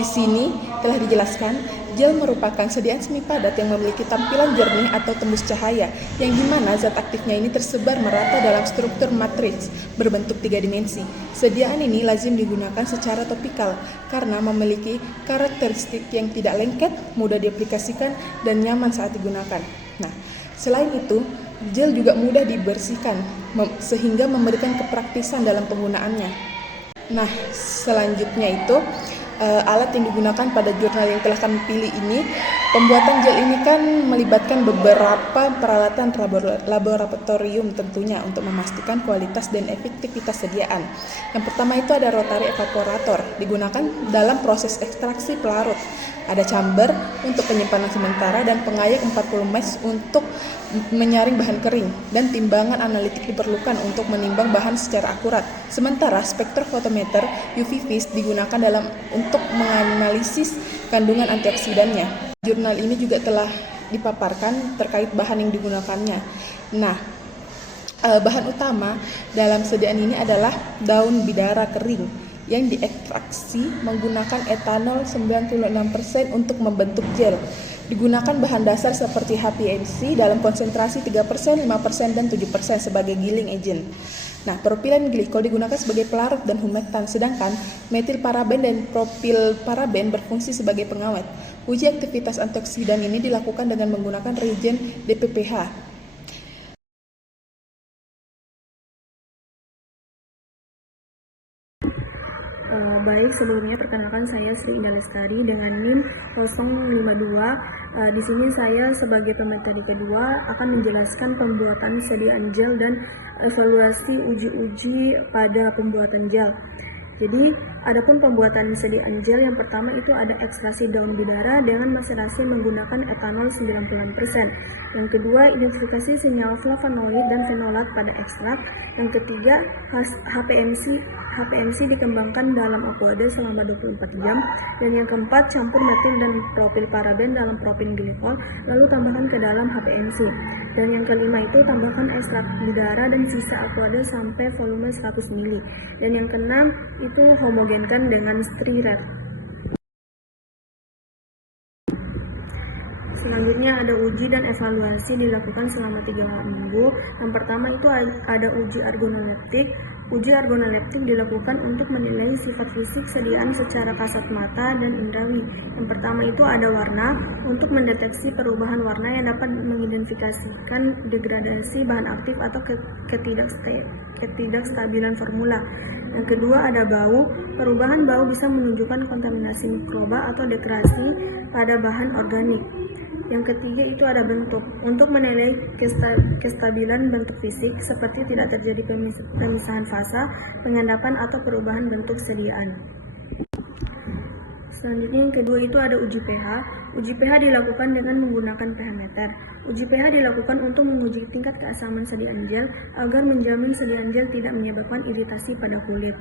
Di sini telah dijelaskan, gel merupakan sediaan semi padat yang memiliki tampilan jernih atau tembus cahaya, yang dimana zat aktifnya ini tersebar merata dalam struktur matriks berbentuk 3 dimensi. Sediaan ini lazim digunakan secara topikal karena memiliki karakteristik yang tidak lengket, mudah diaplikasikan, dan nyaman saat digunakan. Nah, selain itu, gel juga mudah dibersihkan sehingga memberikan kepraktisan dalam penggunaannya. Nah, selanjutnya itu alat yang digunakan pada jurnal yang telah kami pilih ini. Pembuatan gel ini kan melibatkan beberapa peralatan laboratorium tentunya untuk memastikan kualitas dan efektivitas sediaan. Yang pertama itu ada rotary evaporator, digunakan dalam proses ekstraksi pelarut. Ada chamber untuk penyimpanan sementara dan pengayak 40 mesh untuk menyaring bahan kering, dan timbangan analitik diperlukan untuk menimbang bahan secara akurat. Sementara spektrofotometer UV vis digunakan untuk menganalisis kandungan antioksidannya. Jurnal ini juga telah dipaparkan terkait bahan yang digunakannya. Nah, bahan utama dalam sediaan ini adalah daun bidara kering yang diekstraksi menggunakan etanol 96% untuk membentuk gel. Digunakan bahan dasar seperti HPMC dalam konsentrasi 3%, 5%, dan 7% sebagai giling agent. Nah, propilen glikol digunakan sebagai pelarut dan humektan, sedangkan metil paraben dan propil paraben berfungsi sebagai pengawet. Uji aktivitas antioksidan ini dilakukan dengan menggunakan reagen DPPH. Baik, sebelumnya perkenalkan saya Sri Indah Lestari dengan NIM 052. Di sini saya sebagai pemateri kedua akan menjelaskan pembuatan sediaan gel dan evaluasi uji-uji pada pembuatan gel. Jadi, adapun pembuatan sediaan gel yang pertama itu ada ekstraksi daun bidara dengan maserasi menggunakan etanol 90%. Yang kedua, identifikasi senyawa flavonoid dan fenolat pada ekstrak. Yang ketiga, HPMC dikembangkan dalam akuade selama 24 jam. Dan yang keempat, campur metil dan propil paraben dalam propin glikol, lalu tambahkan ke dalam HPMC. Dan yang kelima itu, tambahkan ekstrak bidara dan sisa akuade sampai volume 100 ml. Dan yang keenam, itu homogenkan dengan strirat. Selanjutnya ada uji dan evaluasi dilakukan selama 3 minggu. Yang pertama itu ada uji organoleptik. Uji organoleptik dilakukan untuk menilai sifat fisik sediaan secara kasat mata dan indrawi. Yang pertama itu ada warna, untuk mendeteksi perubahan warna yang dapat mengidentifikasikan degradasi bahan aktif atau ketidakstabilan formula. Yang kedua ada bau. Perubahan bau bisa menunjukkan kontaminasi mikroba atau degrasi pada bahan organik. Yang ketiga itu ada bentuk, untuk menilai kestabilan bentuk fisik seperti tidak terjadi pemisahan fasa, pengendapan atau perubahan bentuk sediaan. Selanjutnya yang kedua itu ada uji pH. Uji pH dilakukan dengan menggunakan pH meter. Uji pH dilakukan untuk menguji tingkat keasaman sediaan gel agar menjamin sediaan gel tidak menyebabkan iritasi pada kulit.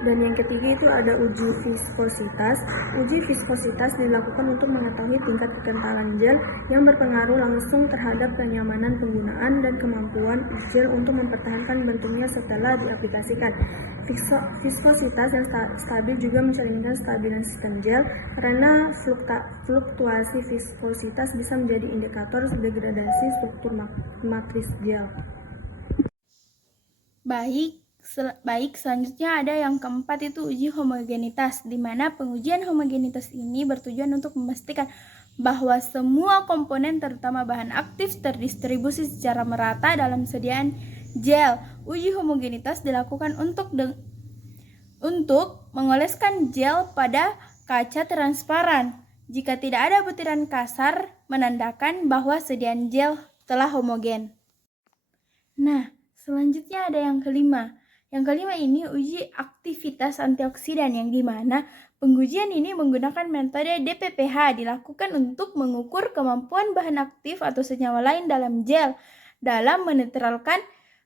Dan yang ketiga itu ada uji viskositas. Uji viskositas dilakukan untuk mengetahui tingkat kekentalan gel yang berpengaruh langsung terhadap kenyamanan penggunaan dan kemampuan gel untuk mempertahankan bentuknya setelah diaplikasikan. Viskositas yang stabil juga mencerminkan stabilan sistem gel, karena fluktuasi viskositas bisa menjadi indikator degradasi struktur matris gel. Baik, selanjutnya ada yang keempat itu uji homogenitas, di mana pengujian homogenitas ini bertujuan untuk memastikan bahwa semua komponen terutama bahan aktif terdistribusi secara merata dalam sediaan gel. Uji homogenitas dilakukan untuk mengoleskan gel pada kaca transparan. Jika tidak ada butiran kasar, menandakan bahwa sediaan gel telah homogen. Nah, selanjutnya ada yang kelima. Yang kelima ini uji aktivitas antioksidan, yang dimana pengujian ini menggunakan metode DPPH dilakukan untuk mengukur kemampuan bahan aktif atau senyawa lain dalam gel dalam menetralkan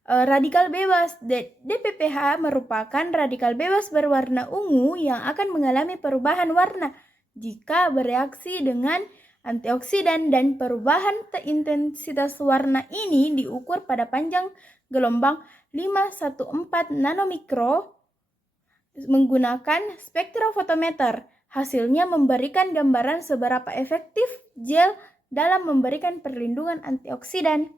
radikal bebas. DPPH merupakan radikal bebas berwarna ungu yang akan mengalami perubahan warna jika bereaksi dengan antioksidan, dan perubahan intensitas warna ini diukur pada panjang gelombang 514 nanomikro menggunakan spektrofotometer. Hasilnya memberikan gambaran seberapa efektif gel dalam memberikan perlindungan antioksidan.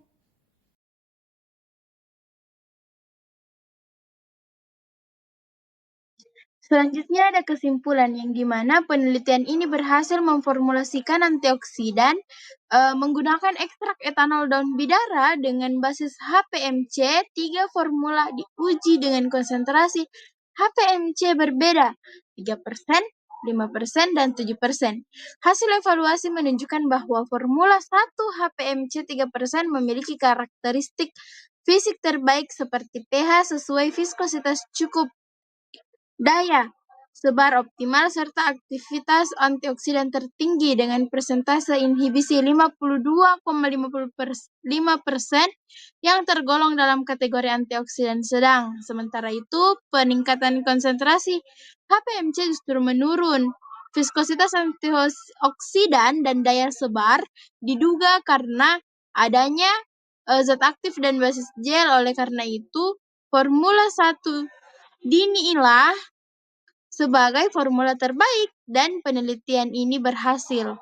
Selanjutnya ada kesimpulan yang dimana penelitian ini berhasil memformulasikan antioksidan menggunakan ekstrak etanol daun bidara dengan basis HPMC. 3 formula diuji dengan konsentrasi HPMC berbeda, 3%, 5%, dan 7%. Hasil evaluasi menunjukkan bahwa formula 1 HPMC 3% memiliki karakteristik fisik terbaik seperti pH sesuai viskositas cukup, daya sebar optimal, serta aktivitas antioksidan tertinggi dengan persentase inhibisi 52,5% yang tergolong dalam kategori antioksidan sedang. Sementara itu, peningkatan konsentrasi HPMC justru menurun. Viskositas antioksidan dan daya sebar diduga karena adanya zat aktif dan basis gel. Oleh karena itu, formula 1 dinilai sebagai formula terbaik dan penelitian ini berhasil.